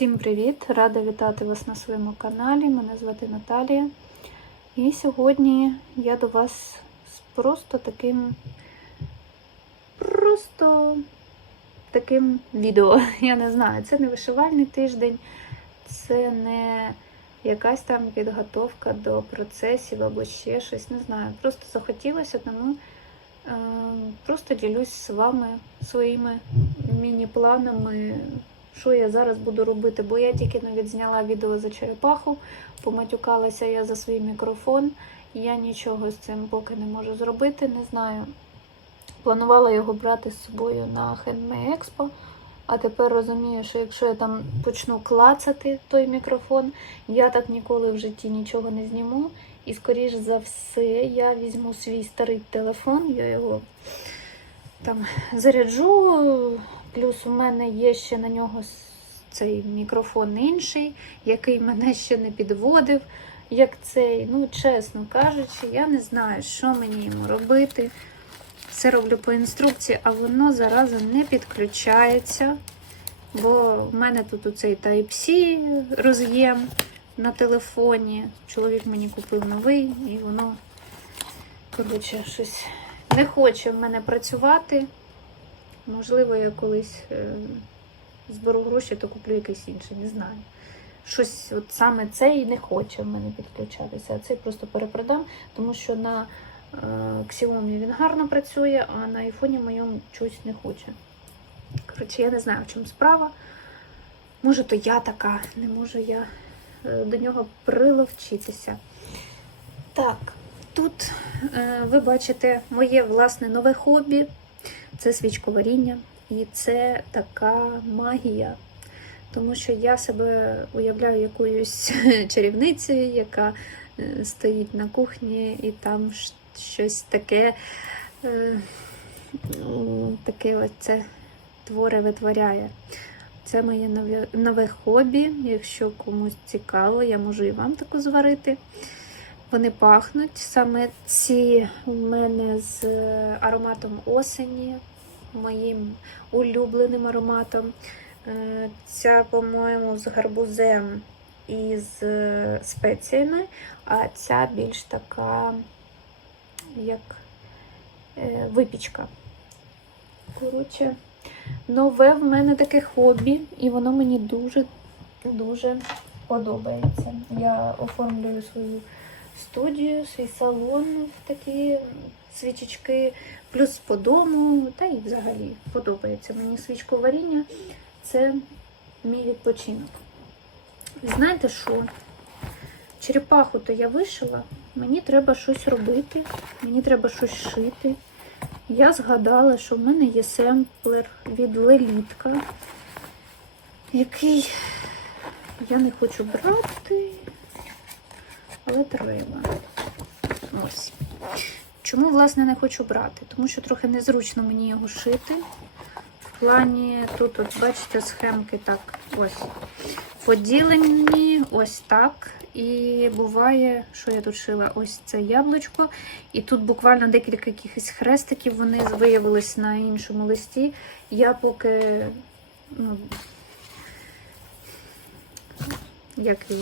Всім привіт! Рада вітати вас на своєму каналі. Мене звати Наталія. І сьогодні я до вас з просто таким просто таким відео. Я не знаю, це не вишивальний тиждень, це не якась там підготовка до процесів або ще щось. Не знаю. Просто захотілося, тому е, просто ділюсь з вами своїми міні-планами що я зараз буду робити, бо я тільки не відзняла відео за черепаху, поматюкалася я за свій мікрофон, я нічого з цим поки не можу зробити, не знаю. Планувала його брати з собою на Handmade Expo, а тепер розумію, що якщо я там почну клацати той мікрофон, я так ніколи в житті нічого не зніму. І, скоріш за все, я візьму свій старий телефон, я його там заряджу. Плюс у мене є ще на нього цей мікрофон інший, який мене ще не підводив, як цей. Ну, чесно кажучи, я не знаю, що мені йому робити. Все роблю по інструкції, а воно зараза не підключається. Бо в мене тут оцей Type-C роз'єм на телефоні. Чоловік мені купив новий, і воно, коротше, щось не хоче в мене працювати. Можливо, я колись е, зберу гроші, то куплю якийсь інший, не знаю. Щось от саме цей не хоче в мене підключатися, а цей просто перепродам, тому що на е, Xiaomi він гарно працює, а на айфоні моєму чогось не хоче. Коротше, я не знаю, в чому справа. Може, то я така, не можу я е, до нього приловчитися. Так, тут е, ви бачите моє власне нове хобі. Це свічковаріння і це така магія. Тому що я себе уявляю якоюсь чарівницею, яка е, стоїть на кухні і там щось таке е, ну, таке оце твори витворяє. Це моє нове, нове хобі. Якщо комусь цікаво, я можу і вам таку зварити. Вони пахнуть. Саме ці у мене з ароматом осені, моїм улюбленим ароматом. Е, ця, по-моєму, з гарбузем і з спеціями, а ця більш така, як е, випічка. Коротше, нове в мене таке хобі, і воно мені дуже-дуже подобається. Я оформлюю свою студію, свій салон в такі свічечки, плюс по дому, та й взагалі подобається мені свічковаріння. Це мій відпочинок. Знаєте що? Черепаху то я вишила, мені треба щось робити, мені треба щось шити. Я згадала, що в мене є семплер від Лелітка, який я не хочу брати але треба. Ось. Чому, власне, не хочу брати? Тому що трохи незручно мені його шити. В плані, тут, от, бачите, схемки так ось поділені, ось так. І буває, що я тут шила ось це яблучко. І тут буквально декілька якихось хрестиків, вони виявились на іншому листі. Я поки ну, як і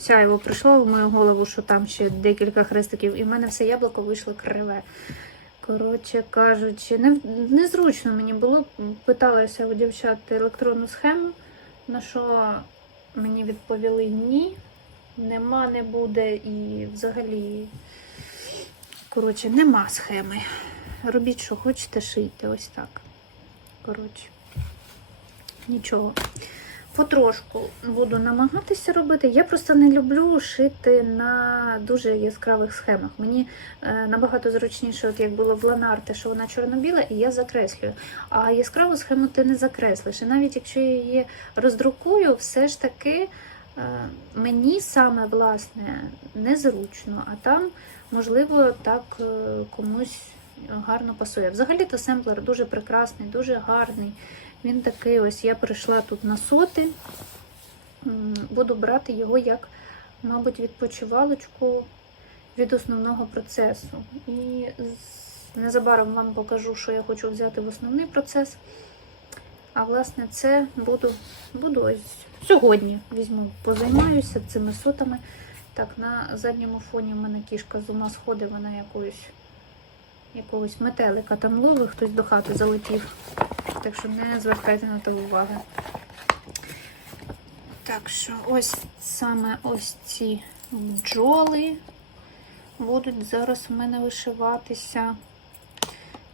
сяйво прийшло в мою голову, що там ще декілька хрестиків, і в мене все яблуко вийшло криве. Коротше кажучи, не, незручно мені було. Питалася у дівчат електронну схему, на що мені відповіли ні, нема, не буде і взагалі, коротше, нема схеми. Робіть, що хочете, шийте, ось так. Коротше, нічого потрошку буду намагатися робити. Я просто не люблю шити на дуже яскравих схемах. Мені е, набагато зручніше, от як було в Ланарте, що вона чорно-біла, і я закреслюю. А яскраву схему ти не закреслиш. І навіть якщо я її роздрукую, все ж таки е, мені саме власне незручно, а там, можливо, так е, комусь гарно пасує. Взагалі-то семплер дуже прекрасний, дуже гарний. Він такий ось, я прийшла тут на соти. Буду брати його як, мабуть, відпочивалочку від основного процесу. І незабаром вам покажу, що я хочу взяти в основний процес. А власне, це буду буду ось сьогодні візьму, позаймаюся цими сотами. Так, на задньому фоні в мене кішка з ума сходить, вона якоюсь, якогось метелика там ловить, хтось до хати залетів. Так що не звертайте на то уваги. Так що ось саме ось ці бджоли будуть зараз у мене вишиватися.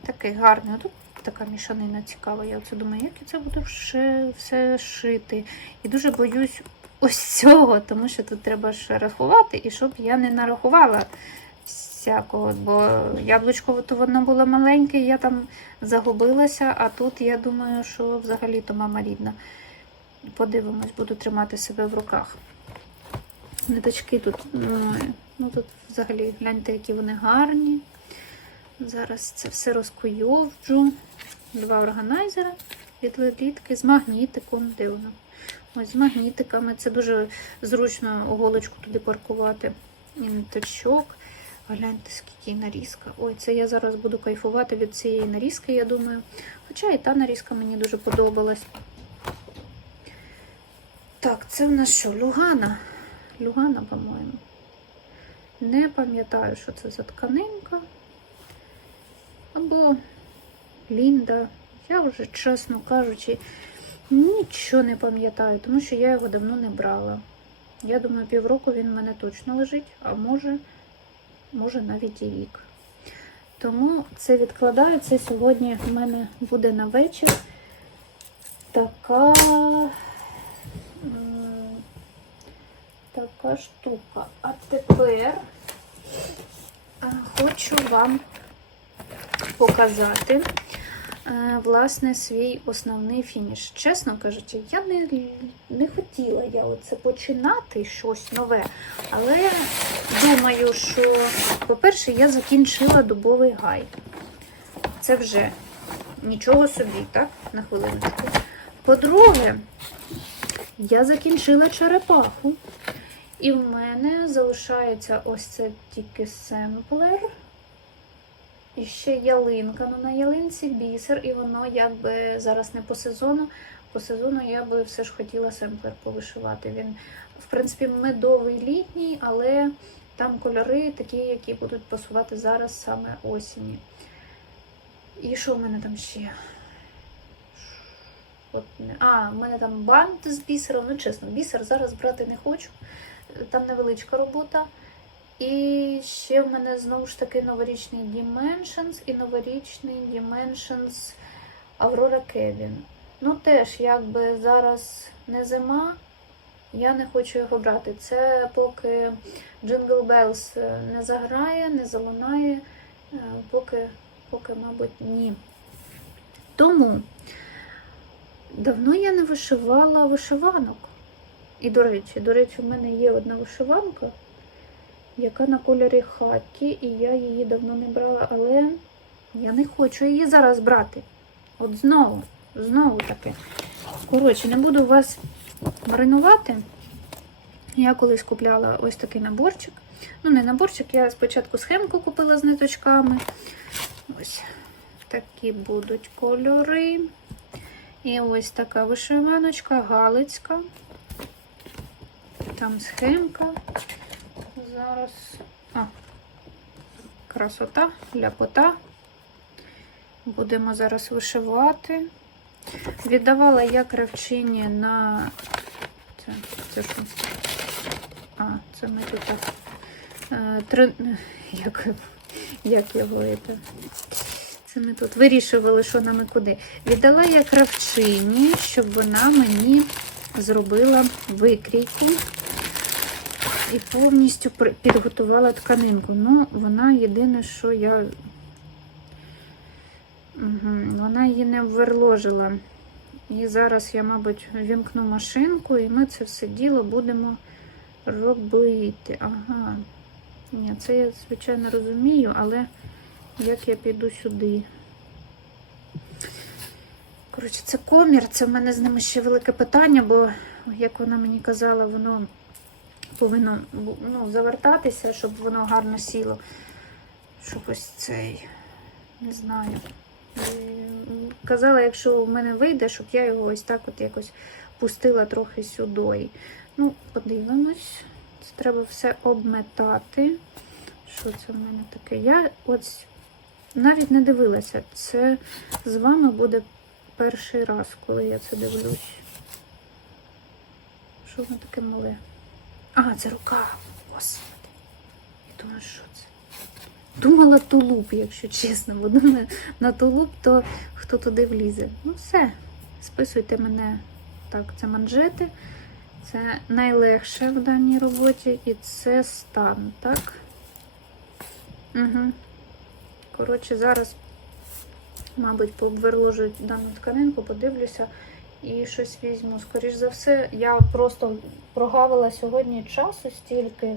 Такий гарний. Тут така мішанина цікава. Я оце думаю, як я це буду ще все шити. І дуже боюсь ось цього, тому що тут треба ще рахувати, і щоб я не нарахувала всякого, бо яблучко то воно було маленьке, я там загубилася, а тут я думаю, що взагалі-то мама рідна. Подивимось, буду тримати себе в руках. Ниточки тут, ну тут взагалі гляньте, які вони гарні. Зараз це все розкуйовджу. Два органайзера від лелітки з магнітиком. Де воно? Ось з магнітиками. Це дуже зручно голочку туди паркувати. І ниточок. Гляньте, скільки нарізка. Ой, це я зараз буду кайфувати від цієї нарізки, я думаю. Хоча і та нарізка мені дуже подобалась. Так, це в нас що? Люгана. Люгана, по-моєму. Не пам'ятаю, що це за тканинка. Або Лінда. Я вже, чесно кажучи, нічого не пам'ятаю, тому що я його давно не брала. Я думаю, півроку він в мене точно лежить, а може, може навіть і рік. Тому це відкладається. Сьогодні в мене буде на вечір така, така штука. А тепер хочу вам показати власне свій основний фініш. Чесно кажучи, я не, не хотіла я оце починати щось нове, але думаю, що, по-перше, я закінчила дубовий гай. Це вже нічого собі, так? На хвилиночку. По-друге, я закінчила черепаху. І в мене залишається ось це тільки семплер. І ще ялинка. Ну на ялинці бісер, і воно якби зараз не по сезону. По сезону я би все ж хотіла семплер повишивати. Він, в принципі, медовий літній, але там кольори такі, які будуть пасувати зараз саме осінні. І що в мене там ще? От, а, в мене там бант з бісером. Ну, чесно, бісер зараз брати не хочу. Там невеличка робота. І ще в мене знову ж таки новорічний Dimensions і новорічний Dimensions Aurora Cabin. Ну, теж, якби зараз не зима, я не хочу його брати. Це поки Jingle Bells не заграє, не залунає, е, поки, поки, мабуть, ні. Тому давно я не вишивала вишиванок. І, до речі, до речі, в мене є одна вишиванка, яка на кольорі хакі, і я її давно не брала, але я не хочу її зараз брати. От знову, знову таки. Коротше, не буду вас маринувати. Я колись купляла ось такий наборчик. Ну, не наборчик, я спочатку схемку купила з ниточками. Ось такі будуть кольори. І ось така вишиваночка галицька. Там схемка. Зараз. А, красота, ляпота. Будемо зараз вишивати. Віддавала я кравчині на. Це, це що? А, це ми тут. так, е, Три... Як, як його це? Це ми тут вирішували, що нам і куди. Віддала я кравчині, щоб вона мені зробила викрійку і повністю підготувала тканинку. Ну, вона єдине, що я. Вона її не обверложила. І зараз я, мабуть, вімкну машинку, і ми це все діло будемо робити. Ага. Ні, це я, звичайно, розумію, але як я піду сюди? Коротше, це комір, це в мене з ними ще велике питання, бо, як вона мені казала, воно повинно ну, завертатися, щоб воно гарно сіло. Щоб ось цей, не знаю. Е, Казала, якщо в мене вийде, щоб я його ось так от якось пустила трохи сюди. Ну, подивимось. Це треба все обметати. Що це в мене таке? Я ось навіть не дивилася. Це з вами буде перший раз, коли я це дивлюсь. Що воно таке мале? А, це рука. Господи. Я думаю, що це? Думала тулуп, якщо чесно, бо думаю, на тулуп, то хто туди влізе. Ну все, списуйте мене. Так, це манжети. Це найлегше в даній роботі і це стан, так? Угу. Коротше, зараз, мабуть, пообверложу дану тканинку, подивлюся і щось візьму. Скоріш за все, я просто прогавила сьогодні часу стільки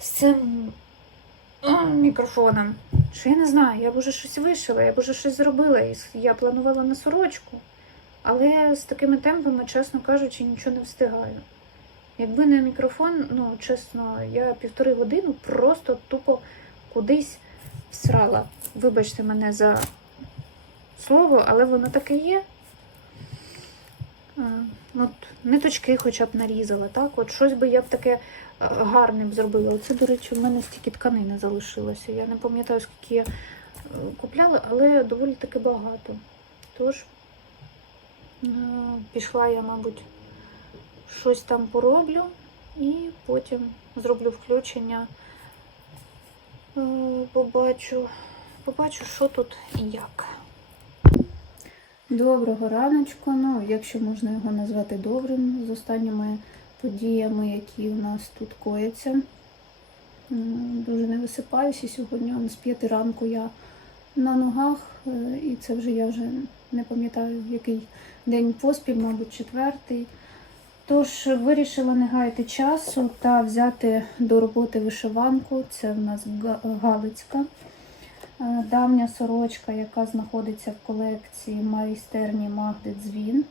з цим мікрофоном. Що я не знаю, я б уже щось вишила, я б уже щось зробила. Я планувала на сорочку. Але з такими темпами, чесно кажучи, нічого не встигаю. Якби не мікрофон, ну чесно, я півтори години просто тупо кудись всрала. Вибачте мене за слово, але воно таке є. А, От ниточки хоча б нарізала, так? От щось би я б таке е, гарне б зробила. Оце, до речі, в мене стільки тканини залишилося. Я не пам'ятаю, скільки я е, купляла, але доволі таки багато. Тож е, пішла я, мабуть, щось там пороблю і потім зроблю включення. Е, Побачу, побачу, що тут і як. Доброго раночку. Ну, якщо можна його назвати добрим з останніми подіями, які у нас тут кояться. Дуже не висипаюся сьогодні. З п'яти ранку я на ногах, е, і це вже я вже не пам'ятаю, який день поспіль, мабуть, четвертий. Тож вирішила не гаяти часу та взяти до роботи вишиванку. Це в нас Галицька. Е, Давня сорочка, яка знаходиться в колекції майстерні Магди Дзвін.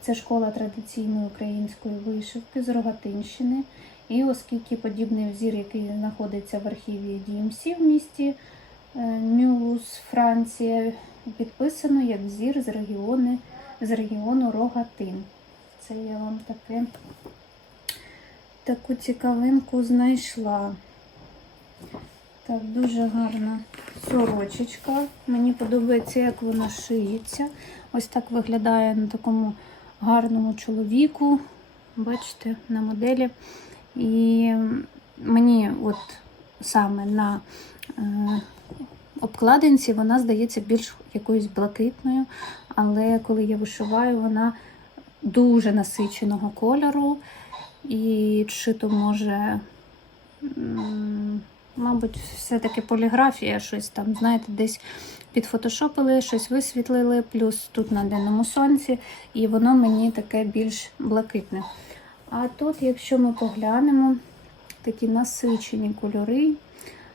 Це школа традиційної української вишивки з Рогатинщини. І оскільки подібний взір, який знаходиться в архіві DMC в місті е, Мюлуз, Франція, підписано як взір з регіону, з регіону Рогатин. Це я вам таке таку цікавинку знайшла. Так, дуже гарна сорочечка. Мені подобається, як вона шиється. Ось так виглядає на такому гарному чоловіку. Бачите, на моделі. І мені от саме на е, обкладинці вона здається більш якоюсь блакитною, але коли я вишиваю, вона дуже насиченого кольору. І чи то може. Мабуть, все-таки поліграфія, щось там, знаєте, десь підфотошопили, щось висвітлили, плюс тут на денному сонці, і воно мені таке більш блакитне. А тут, якщо ми поглянемо, такі насичені кольори,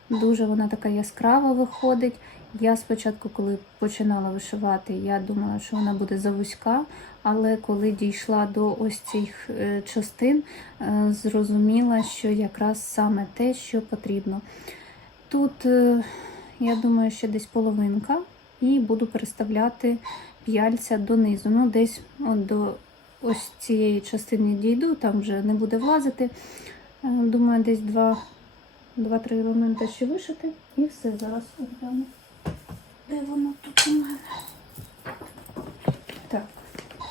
дуже вона така яскрава виходить. Я спочатку, коли починала вишивати, я думала, що вона буде завузька, але коли дійшла до ось цих е, частин, е, зрозуміла, що якраз саме те, що потрібно. Тут, е, я думаю, ще десь половинка, і буду переставляти п'яльця донизу. Ну, десь от до ось цієї частини дійду, там вже не буде влазити. Думаю, десь два, два-три елементи ще вишити, і все зараз огляну. Де воно тут у мене? Так. А, м,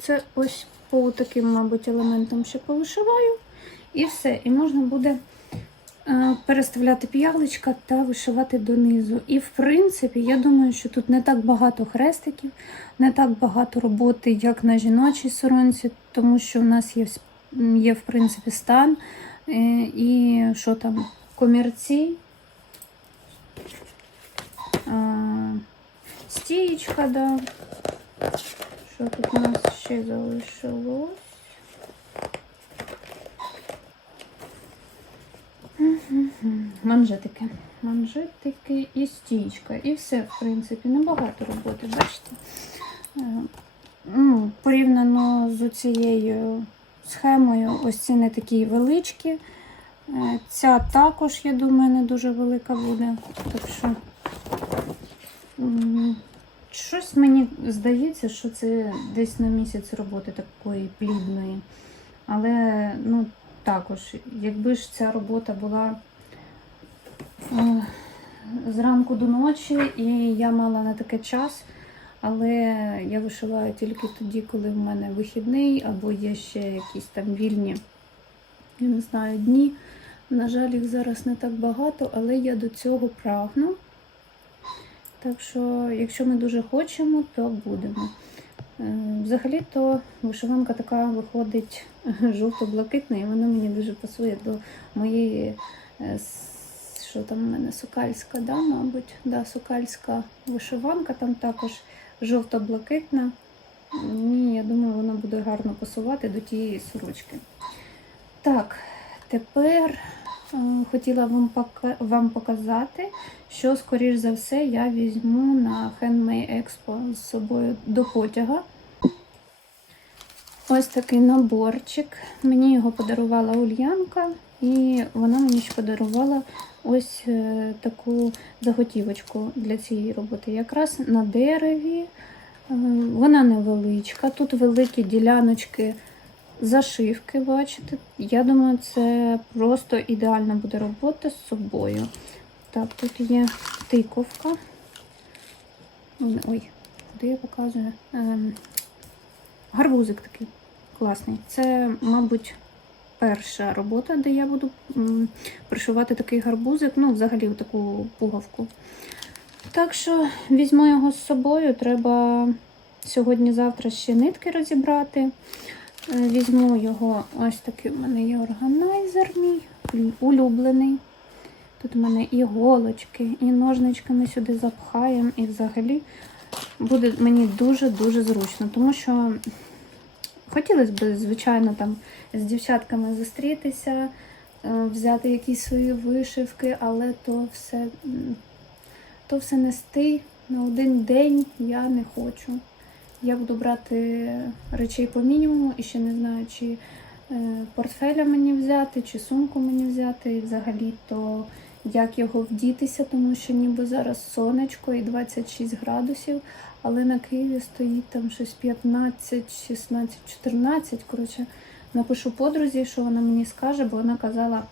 Це ось по таким, мабуть, елементам ще повишиваю. І все. І можна буде е, переставляти п'яличка та вишивати донизу. І, в принципі, я думаю, що тут не так багато хрестиків, не так багато роботи, як на жіночій соронці, тому що в нас є, є в принципі, стан е, і що там, комірці. Стієчка, да. Що тут у нас ще залишилось? Манжетики. Манжетики і стієчка. І все, в принципі, небагато роботи, бачите? Е, Ну, порівняно з цією схемою, ось ці не такі величкі. Е, Ця також, я думаю, не дуже велика буде. Так що щось мені здається, що це десь на місяць роботи такої плідної. Але ну, також, якби ж ця робота була е, зранку до ночі, і я мала на таке час, але я вишиваю тільки тоді, коли в мене вихідний, або є ще якісь там вільні, я не знаю, дні. На жаль, їх зараз не так багато, але я до цього прагну. Так що, якщо ми дуже хочемо, то будемо. Е, Взагалі-то вишиванка така виходить жовто-блакитна, і вона мені дуже пасує до моєї, е, що там в мене, сокальська, да, мабуть, да, сокальська вишиванка, там також жовто-блакитна. І я думаю, вона буде гарно пасувати до тієї сорочки. Так, тепер хотіла вам, вам показати, що, скоріш за все, я візьму на Handmade Expo з собою до потяга. Ось такий наборчик. Мені його подарувала Ульянка, і вона мені ще подарувала ось е, таку заготівочку для цієї роботи. Якраз на дереві. Е, Вона невеличка. Тут великі діляночки зашивки, бачите. Я думаю, це просто ідеальна буде робота з собою. Так, тут є тиковка. Ой, куди я показую? Ем, гарбузик такий класний. Це, мабуть, перша робота, де я буду пришивати такий гарбузик, ну, взагалі таку пуговку. Так що візьму його з собою. Треба сьогодні-завтра ще нитки розібрати. Е, Візьму його, ось такий у мене є органайзер мій, улюблений. Тут у мене і голочки, і ножничками сюди запхаємо, і взагалі буде мені дуже-дуже зручно, тому що хотілося б, звичайно, там з дівчатками зустрітися, е, взяти якісь свої вишивки, але то все, то все нести на один день я не хочу. Я буду брати речей по мінімуму і ще не знаю, чи е, портфеля мені взяти, чи сумку мені взяти, і взагалі то як його вдітися, тому що ніби зараз сонечко і 26 градусів, але на Києві стоїть там щось 15, 16, 14. Коротше, напишу подрузі, що вона мені скаже, бо вона казала,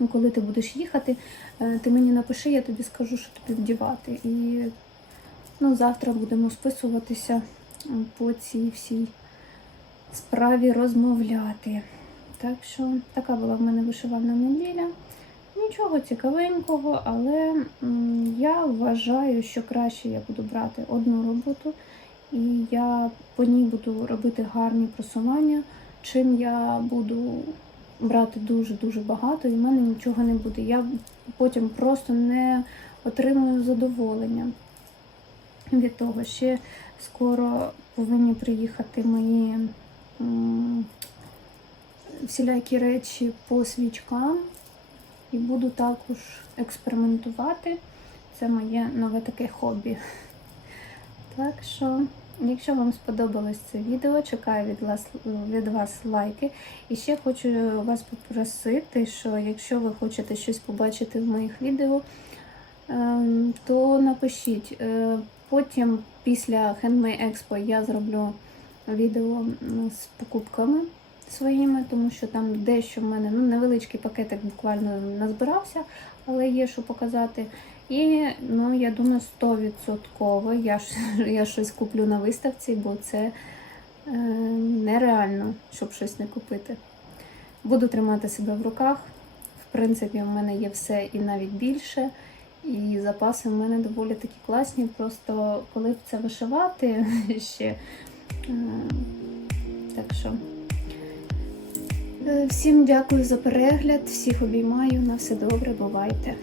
ну, коли ти будеш їхати, е, ти мені напиши, я тобі скажу, що тобі вдівати. І ну, завтра будемо списуватися по цій всій справі розмовляти. Так що така була в мене вишивальна неділя. Нічого цікавенького, але я вважаю, що краще я буду брати одну роботу, і я по ній буду робити гарні просування, чим я буду брати дуже-дуже багато, і в мене нічого не буде. Я потім просто не отримую задоволення від того. Ще скоро повинні приїхати мої всілякі речі по свічкам і буду також експериментувати. Це моє нове таке хобі. Так що, якщо вам сподобалось це відео, чекаю від вас, від вас лайки. І ще хочу вас попросити, що якщо ви хочете щось побачити в моїх відео, ем, то напишіть. Потім, після Handmade Expo, я зроблю відео з покупками своїми, тому що там дещо в мене ну, невеличкий пакетик буквально назбирався, але є що показати. І ну, я думаю, 100% я, я щось куплю на виставці, бо це е, нереально, щоб щось не купити. Буду тримати себе в руках. В принципі, в мене є все і навіть більше. І запаси в мене доволі такі класні. Просто коли б це вишивати ще. е, Так що. Е, Всім дякую за перегляд, всіх обіймаю. На все добре, бувайте.